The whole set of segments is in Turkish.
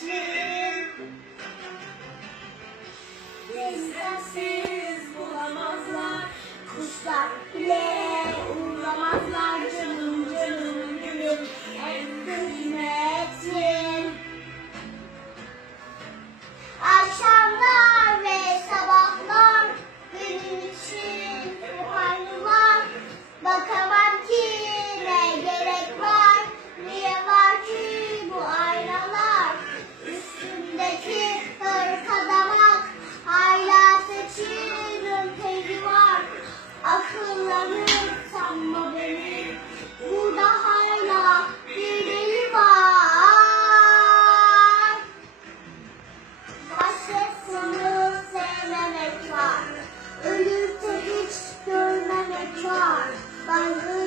kıymetli. Bizdensiz bulamazlar. Kuşlar bile uğramazlar. Canım canım gülüm en kıymetli. Akşamlar ve sabahlar benim için hep aynılar. Bakamam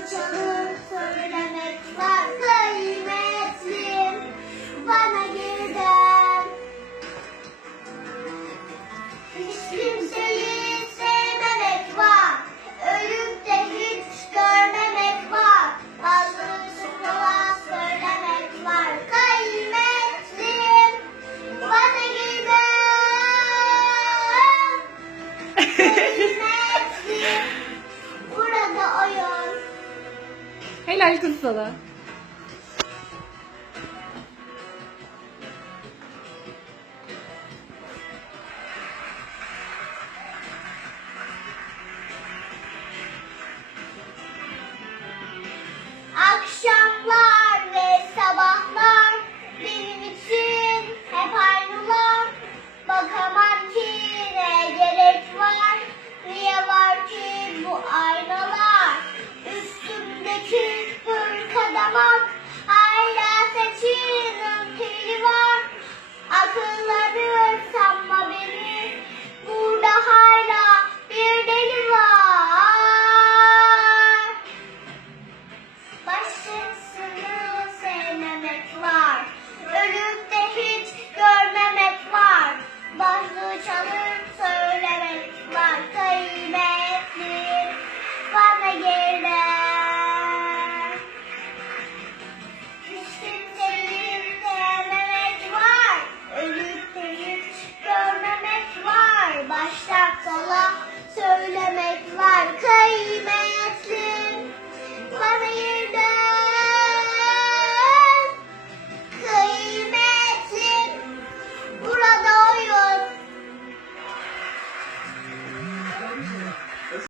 çalıp söylemek var. Kıymetlim bana giden. Hiç kimseyi sevmemek var. Ölüp hiç görmemek var. Bazı söylemek var. Kıymetlim bana. Kıymetlim Helal kız sana. Akşamlar ve sabahlar benim için hep aynılar. Bakamam ki ne gerek niye var ki bu aynalar? Üstümdeki 妈